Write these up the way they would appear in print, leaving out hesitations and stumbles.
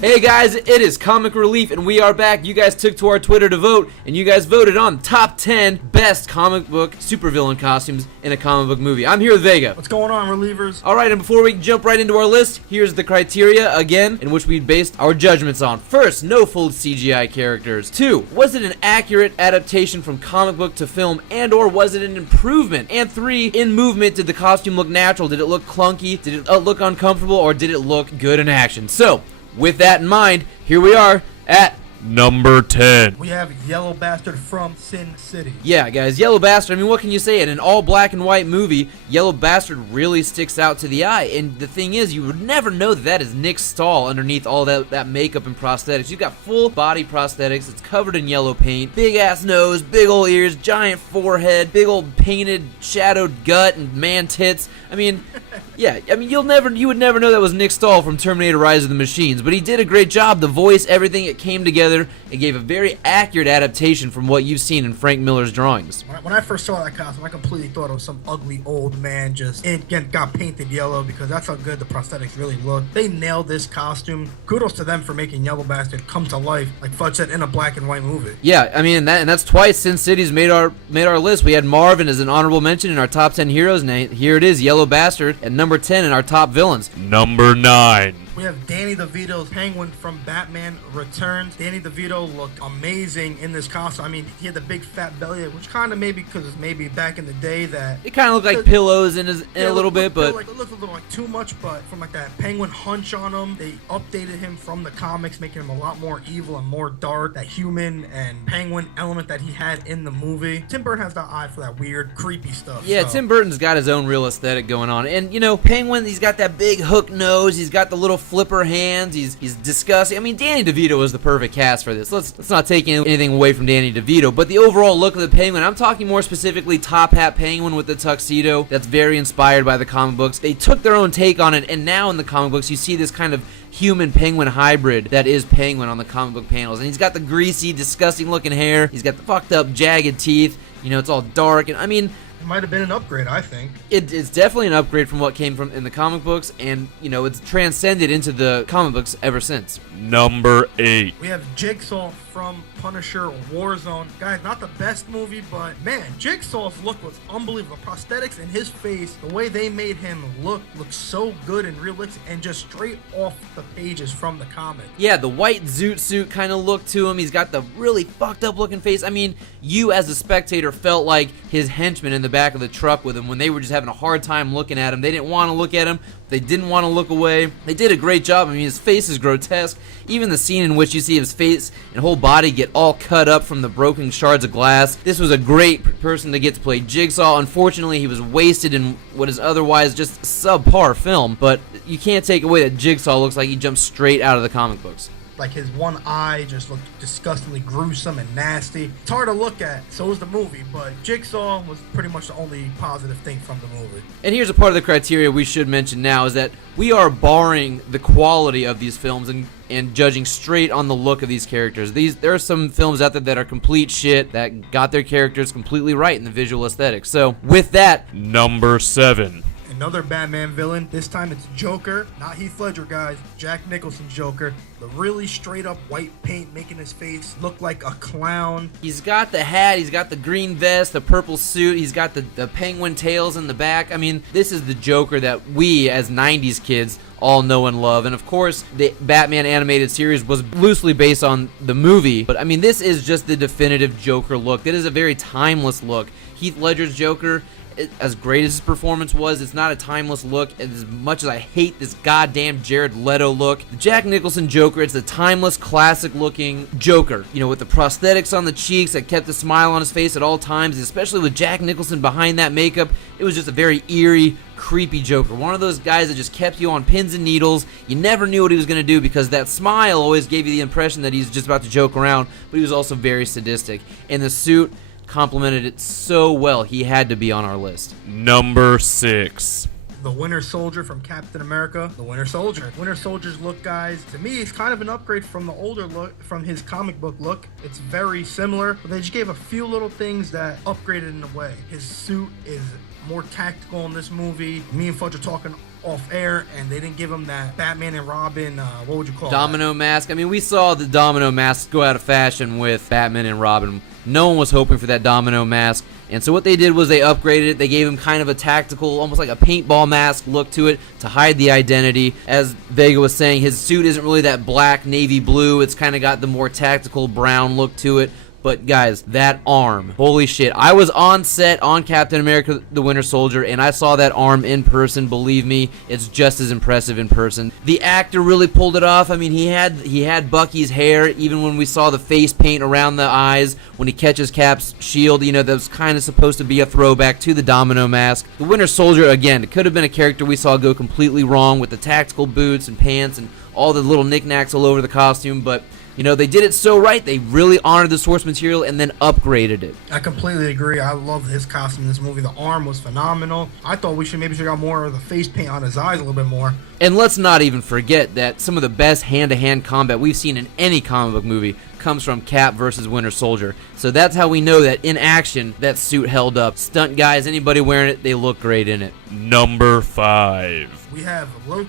Hey guys, it is Comic Relief and we are back. You guys took to our Twitter to vote and you guys voted on top 10 best comic book supervillain costumes in a comic book movie. I'm here with Vega. What's going on, Relievers? Alright, and before we jump right into our list, here's the criteria again in which we based our judgments on. First, no full CGI characters. 2, was it an accurate adaptation from comic book to film and or was it an improvement? And 3, in movement, did the costume look natural? Did it look clunky? Did it look uncomfortable? Or did it look good in action? So, with that in mind, here we are at number 10. We have Yellow Bastard from Sin City. Yeah, guys, Yellow Bastard, I mean, what can you say? In an all black and white movie, Yellow Bastard really sticks out to the eye. And the thing is, you would never know that is Nick Stahl underneath all that makeup and prosthetics. You've got full body prosthetics. It's covered in yellow paint. Big ass nose, big old ears, giant forehead, big old painted, shadowed gut, and man tits. I mean, yeah, I mean, you would never know that was Nick Stahl from Terminator Rise of the Machines. But he did a great job. The voice, everything, it came together. It gave a very accurate adaptation from what you've seen in Frank Miller's drawings. When I first saw that costume, I completely thought it was some ugly old man just got painted yellow because that's how good the prosthetics really look. They nailed this costume. Kudos to them for making Yellow Bastard come to life, like Fudge said, in a black and white movie. Yeah, I mean, and that's twice Sin City's made our list. We had Marvin as an honorable mention in our top 10 heroes, and here it is, Yellow Bastard at number 10 in our top villains. Number 9. We have Danny DeVito's Penguin from Batman Returns. Danny DeVito looked amazing in this costume. I mean, he had the big fat belly, which kind of maybe because it's maybe back in the day that it kind of looked like pillows in a little bit, but it looked a little like too much. But from like that penguin hunch on him, they updated him from the comics, making him a lot more evil and more dark. That human and penguin element that he had in the movie. Tim Burton has that eye for that weird, creepy stuff. Yeah, so. Tim Burton's got his own real aesthetic going on, and you know, Penguin, he's got that big hook nose, he's got the little flipper hands, he's disgusting. I mean, Danny DeVito was the perfect cast for this. Let's not take anything away from Danny DeVito, but the overall look of the Penguin, I'm talking more specifically top hat Penguin with the tuxedo. That's very inspired by the comic books. They took their own take on it, and now in the comic books you see this kind of human penguin hybrid that is Penguin on the comic book panels. And he's got the greasy, disgusting looking hair. He's got the fucked up, jagged teeth. You know, it's all dark, and I mean, it might have been an upgrade, I think. It's definitely an upgrade from what came from in the comic books, and you know, it's transcended into the comic books ever since. Number 8. We have Jigsaw from Punisher Warzone. Guys, not the best movie, but man, Jigsaw's look was unbelievable. Prosthetics in his face, the way they made him look so good and realistic and just straight off the pages from the comic. Yeah, the white zoot suit kind of look to him. He's got the really fucked up looking face. I mean, you as a spectator felt like his henchmen in the back of the truck with him when they were just having a hard time looking at him. They didn't want to look at him. They didn't want to look away. They did a great job. I mean, his face is grotesque. Even the scene in which you see his face and whole body get all cut up from the broken shards of glass. This was a great person to get to play Jigsaw. Unfortunately, he was wasted in what is otherwise just a subpar film, but you can't take away that Jigsaw looks like he jumped straight out of the comic books. Like his one eye just looked disgustingly gruesome and nasty. It's hard to look at, so was the movie, but Jigsaw was pretty much the only positive thing from the movie. And here's a part of the criteria we should mention now is that we are barring the quality of these films and judging straight on the look of these characters. There are some films out there that are complete shit that got their characters completely right in the visual aesthetics. So with that, Number 7. Another Batman villain. This time it's Joker, not Heath Ledger, guys. Jack Nicholson's Joker. The really straight up white paint making his face look like a clown. he's got the hat, he's got the green vest, the purple suit, he's got the penguin tails in the back. I mean, this is the Joker that we as 90s kids all know and love. And of course, the Batman animated series was loosely based on the movie, but I mean, this is just the definitive Joker look. That is a very timeless look. Heath Ledger's Joker, as great as his performance was, it's not a timeless look. As much as I hate this goddamn Jared Leto look, the Jack Nicholson Joker, it's a timeless, classic-looking Joker. You know, with the prosthetics on the cheeks that kept a smile on his face at all times, especially with Jack Nicholson behind that makeup, it was just a very eerie, creepy Joker. One of those guys that just kept you on pins and needles. You never knew what he was going to do because that smile always gave you the impression that he's just about to joke around, but he was also very sadistic. And the suit complemented it so well, he had to be on our list. Number 6. The Winter Soldier from Captain America. The Winter Soldier. Winter Soldier's look, guys, to me, it's kind of an upgrade from the older look, from his comic book look. It's very similar, but they just gave a few little things that upgraded in a way. His suit is more tactical in this movie. Me and Fudge are talking off air, and they didn't give him that Batman and Robin, what would you call it? Domino mask. I mean, we saw the domino mask go out of fashion with Batman and Robin. No one was hoping for that domino mask. And so what they did was they upgraded it. They gave him kind of a tactical, almost like a paintball mask look to it to hide the identity. As Vega was saying, his suit isn't really that black, navy blue. It's kind of got the more tactical brown look to it. But guys, that arm, holy shit. I was on set on Captain America the Winter Soldier, and I saw that arm in person. Believe me, it's just as impressive in person. The actor really pulled it off. I mean, he had Bucky's hair, even when we saw the face paint around the eyes when he catches Cap's shield. You know, that was kind of supposed to be a throwback to the domino mask. The Winter Soldier, again, it could have been a character we saw go completely wrong with the tactical boots and pants and all the little knickknacks all over the costume, but you know, they did it so right. They really honored the source material and then upgraded it. I completely agree. I love his costume in this movie. The arm was phenomenal. I thought we should maybe check out more of the face paint on his eyes a little bit more. And let's not even forget that some of the best hand-to-hand combat we've seen in any comic book movie comes from Cap versus Winter Soldier. So that's how we know that in action, that suit held up. Stunt guys, anybody wearing it, they look great in it. Number 5. We have Loki.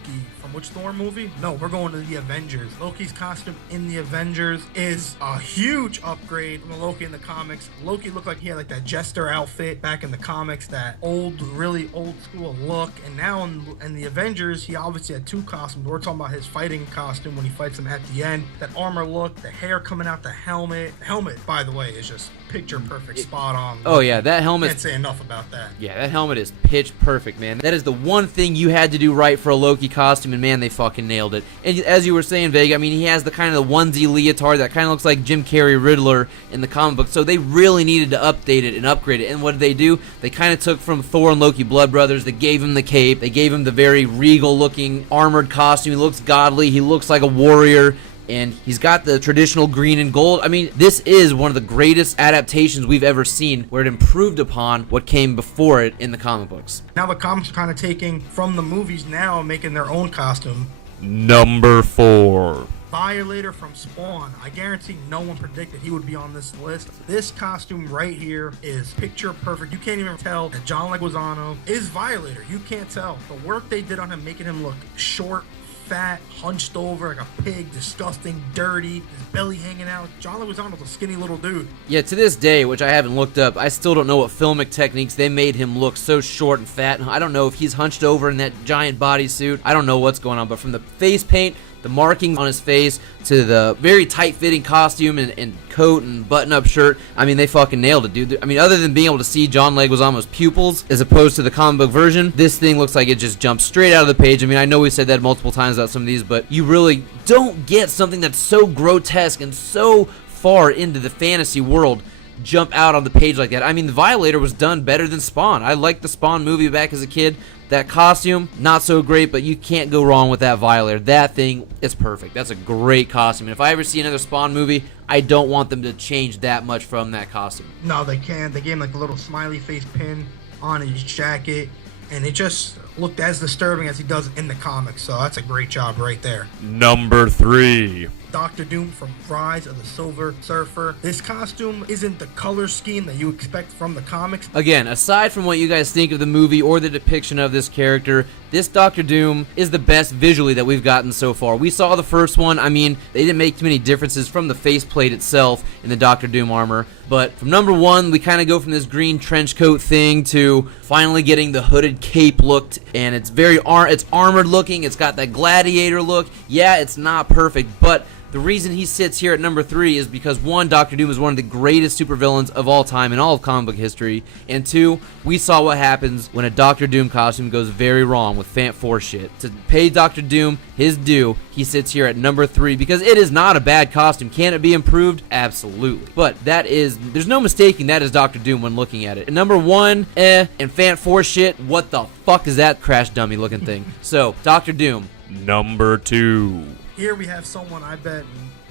Which Thor movie? No, we're going to the Avengers. Loki's costume in the Avengers is a huge upgrade from the Loki in the comics. Loki looked like he had like that jester outfit back in the comics, that old, really old school look. And now in the Avengers, he obviously had 2 costumes. We're talking about his fighting costume when he fights him at the end. That armor look, the hair coming out the helmet. The helmet, by the way, is just picture perfect, spot on. Oh yeah, that helmet. Can't say enough about that. Yeah, that helmet is pitch perfect, man. That is the one thing you had to do right for a Loki costume, and man, they fucking nailed it. And as you were saying, Vega, I mean, he has the kind of the onesie leotard that kind of looks like Jim Carrey Riddler in the comic book, so they really needed to update it and upgrade it. And what did they do? They kind of took from Thor and Loki Blood Brothers. They gave him the cape. They gave him the very regal-looking armored costume. He looks godly. He looks like a warrior. And he's got the traditional green and gold. I mean, this is one of the greatest adaptations we've ever seen, where it improved upon what came before it in the comic books. Now the comics are kind of taking from the movies now and making their own costume. Number 4. Violator from Spawn. I guarantee no one predicted he would be on this list. This costume right here is picture perfect. You can't even tell that John Leguizamo is Violator. You can't tell. The work they did on him, making him look short, fat, hunched over like a pig, disgusting, dirty, his belly hanging out. John Leguizamo's a skinny little dude. Yeah, to this day, which I haven't looked up, I still don't know what filmic techniques they made him look so short and fat. I don't know if he's hunched over in that giant bodysuit. I don't know what's going on, but from the face paint, the markings on his face, to the very tight-fitting costume and coat and button-up shirt, I mean, they fucking nailed it, dude. I mean, other than being able to see John Leguizamo's pupils as opposed to the comic book version, this thing looks like it just jumped straight out of the page. I mean, I know we've said that multiple times about some of these, but you really don't get something that's so grotesque and so far into the fantasy world jump out on the page like that. I mean, the Violator was done better than Spawn. I liked the Spawn movie back as a kid. That costume, not so great, but you can't go wrong with that Violator. That thing is perfect. That's a great costume. And if I ever see another Spawn movie, I don't want them to change that much from that costume. No, they can't. They gave him like a little smiley face pin on his jacket, and it just looked as disturbing as he does in the comics. So that's a great job right there. Number 3. Doctor Doom from Rise of the Silver Surfer. This costume isn't the color scheme that you expect from the comics. Again, aside from what you guys think of the movie or the depiction of this character, this Doctor Doom is the best visually that we've gotten so far. We saw the first one. I mean, they didn't make too many differences from the faceplate itself in the Doctor Doom armor. But from number 1, we kind of go from this green trench coat thing to finally getting the hooded cape looked, and it's very it's armored looking. It's got that gladiator look. Yeah, it's not perfect, but the reason he sits here at number 3 is because 1, Doctor Doom is one of the greatest supervillains of all time in all of comic book history, and 2, we saw what happens when a Doctor Doom costume goes very wrong with Fant 4 shit. To pay Doctor Doom his due, he sits here at number 3 because it is not a bad costume. Can it be improved? Absolutely. But there's no mistaking that is Doctor Doom when looking at it. And number 1, and Fant 4 shit, what the fuck is that crash dummy looking thing? So, Doctor Doom. Number 2. Here we have someone, I bet,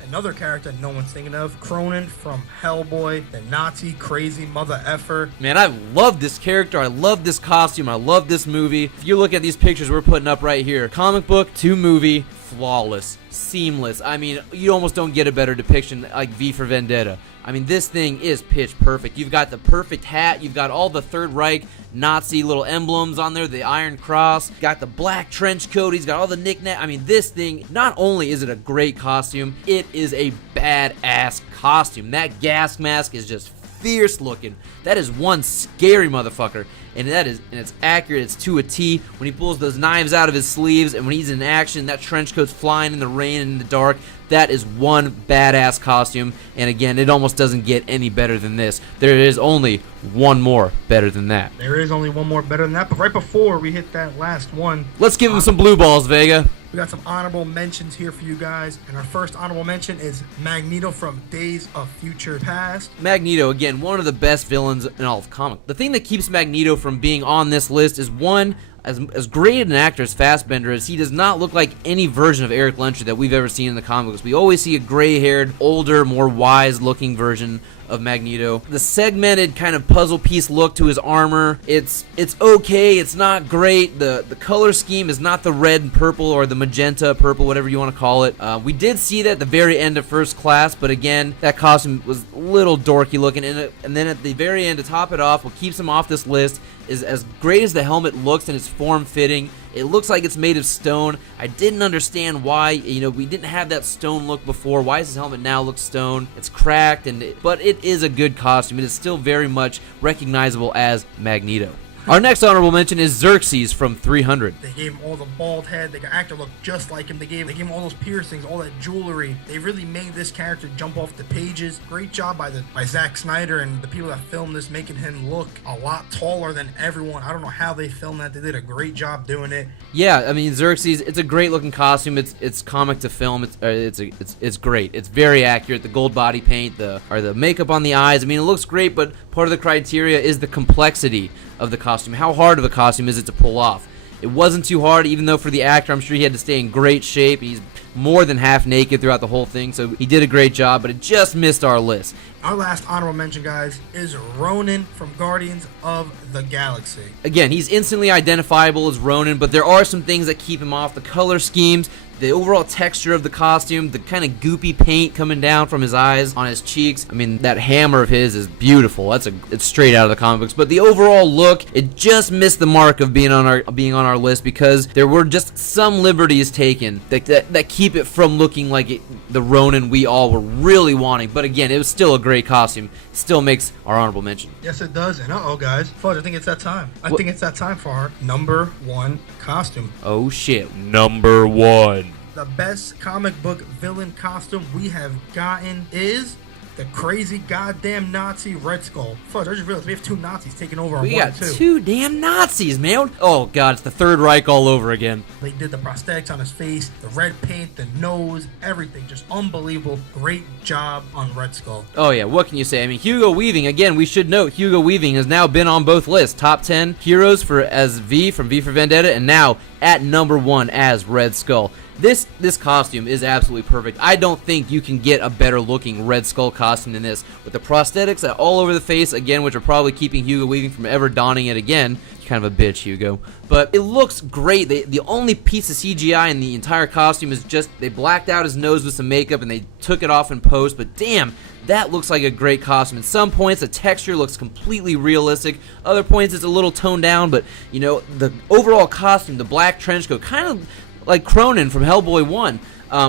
another character no one's thinking of. Cronin from Hellboy, the Nazi crazy mother effer. Man, I love this character. I love this costume. I love this movie. If you look at these pictures we're putting up right here, comic book to movie, flawless, seamless. I mean, you almost don't get a better depiction like V for Vendetta. I mean, this thing is pitch perfect. You've got the perfect hat. You've got all the Third Reich Nazi little emblems on there, the Iron Cross. Got the black trench coat. He's got all the knickknack. I mean, this thing, not only is it a great costume, it is a badass costume. That gas mask is just fierce looking. That is one scary motherfucker. And it's accurate. It's to a T. When he pulls those knives out of his sleeves and when he's in action, that trench coat's flying in the rain and in the dark. That is one badass costume. And again, it almost doesn't get any better than this. There is only one more better than that. There is only one more better than that. But right before we hit that last one, let's give him some blue balls, Vega. We got some honorable mentions here for you guys. And our first honorable mention is Magneto from Days of Future Past. Magneto, again, one of the best villains in all of comics. The thing that keeps Magneto from being on this list is, one, as great an actor as Fassbender is, he does not look like any version of Eric Lenscher that we've ever seen in the comic books. We always see a gray-haired, older, more wise-looking version of Magneto. The segmented kind of puzzle piece look to his armor, it's okay, it's not great. The color scheme is not the red and purple or the magenta purple, whatever you want to call it. We did see that at the very end of First Class, but again, that costume was a little dorky looking. And then at the very end, to top it off, what keeps him off this list is, as great as the helmet looks and it's form-fitting, it looks like it's made of stone. I didn't understand why, we didn't have that stone look before. Why does his helmet now look stone? It's cracked, but it is a good costume. It is still very much recognizable as Magneto. Our next honorable mention is Xerxes from 300. They gave him all the bald head. The actor looked just like him. They gave him all those piercings, all that jewelry. They really made this character jump off the pages. Great job by Zack Snyder and the people that filmed this, making him look a lot taller than everyone. I don't know how they filmed that. They did a great job doing it. Yeah, I mean, Xerxes, it's a great looking costume. It's comic to film. It's great. It's very accurate. The gold body paint, the makeup on the eyes. I mean, it looks great, but part of the criteria is the complexity of the costume. How hard of a costume is it to pull off? It wasn't too hard, even though for the actor, I'm sure he had to stay in great shape. He's more than half naked throughout the whole thing, so he did a great job, but it just missed our list. Our last honorable mention, guys, is Ronan from Guardians of the Galaxy. Again, he's instantly identifiable as Ronan, but there are some things that keep him off. The color schemes, the overall texture of the costume, the kind of goopy paint coming down from his eyes on his cheeks. I mean, that hammer of his is beautiful. It's straight out of the comic books. But the overall look, it just missed the mark of being on our list because there were just some liberties taken that keep it from looking like the Ronin we all were really wanting. But again, it was still a great costume. Still makes our honorable mention. Yes, it does. And guys, Fudge, I think it's that time. I think it's that time for our number one costume. Oh shit. Number 1. The best comic book villain costume we have gotten is the crazy goddamn Nazi Red Skull. Fudge, I just realized we have two Nazis taking over on We one got two damn Nazis, man. Oh god, it's the Third Reich all over again. They did the prosthetics on his face, the red paint, the nose, everything. Just unbelievable. Great job on Red Skull. Oh yeah, what can you say? I mean, Hugo Weaving, again, we should note, Hugo Weaving has now been on both lists. Top 10 heroes as V from V for Vendetta, and now at number 1 as Red Skull. This costume is absolutely perfect. I don't think you can get a better looking Red Skull costume than this. With the prosthetics all over the face, again, which are probably keeping Hugo Weaving from ever donning it again. You're kind of a bitch, Hugo. But it looks great. The only piece of CGI in the entire costume is just they blacked out his nose with some makeup and they took it off in post. But damn, that looks like a great costume. At some points, the texture looks completely realistic. Other points, it's a little toned down. But, the overall costume, the black trench coat, kind of like Cronin from Hellboy 1,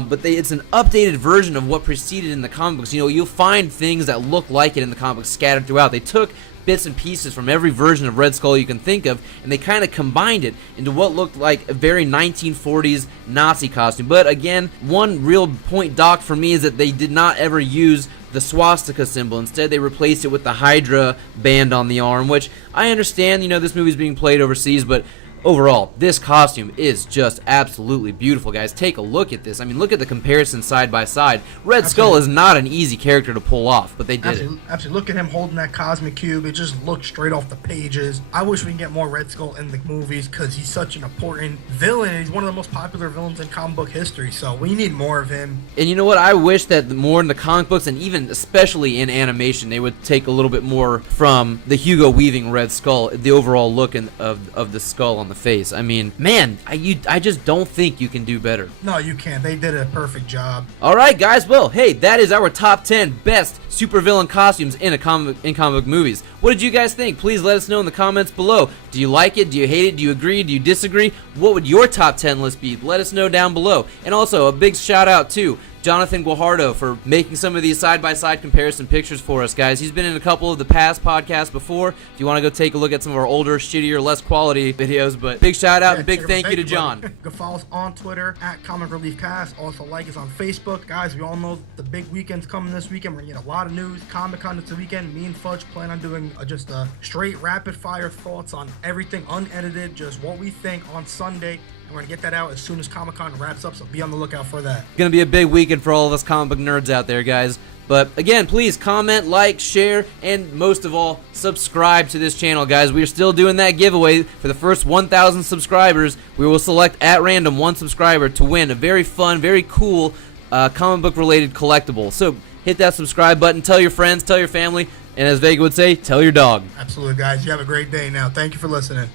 but it's an updated version of what preceded in the comic books. You'll find things that look like it in the comic books scattered throughout. They took bits and pieces from every version of Red Skull you can think of, and they kind of combined it into what looked like a very 1940s Nazi costume. But again, one real point docked for me is that they did not ever use the swastika symbol. Instead, they replaced it with the Hydra band on the arm, which I understand, this movie's being played overseas, but overall, this costume is just absolutely beautiful, guys. Take a look at this. I mean, look at the comparison side by side. Red Skull is not an easy character to pull off, but they did it. Absolutely. Look at him holding that cosmic cube. It just looks straight off the pages. I wish we can get more Red Skull in the movies because he's such an important villain. He's one of the most popular villains in comic book history, so we need more of him. And you know what? I wish that more in the comic books and even especially in animation, they would take a little bit more from the Hugo Weaving Red Skull, the overall look of the skull on the face. I mean, man, I just don't think you can do better. No, you can't. They did a perfect job. All right, guys. Well, hey, that is our top 10 best supervillain costumes in comic book movies. What did you guys think? Please let us know in the comments below. Do you like it? Do you hate it? Do you agree? Do you disagree? What would your top 10 list be? Let us know down below. And also, a big shout out to Jonathan Guajardo for making some of these side-by-side comparison pictures for us, guys. He's been in a couple of the past podcasts before. If you want to go take a look at some of our older, shittier, less quality videos, but big shout out and big thank you to John. Go follow us on Twitter at Comic Relief Cast. Also like us on Facebook. Guys, we all know the big weekend's coming this weekend. We're going to get a lot of news. Comic-Con this weekend. Me and Fudge plan on doing just a straight rapid-fire thoughts on everything unedited, just what we think on Sunday. We're going to get that out as soon as Comic-Con wraps up, so be on the lookout for that. It's going to be a big weekend for all of us comic book nerds out there, guys. But again, please comment, like, share, and most of all, subscribe to this channel, guys. We are still doing that giveaway for the first 1,000 subscribers. We will select at random one subscriber to win a very fun, very cool comic book related collectible. So hit that subscribe button, tell your friends, tell your family, and as Vega would say, tell your dog. Absolutely, guys. You have a great day now. Thank you for listening.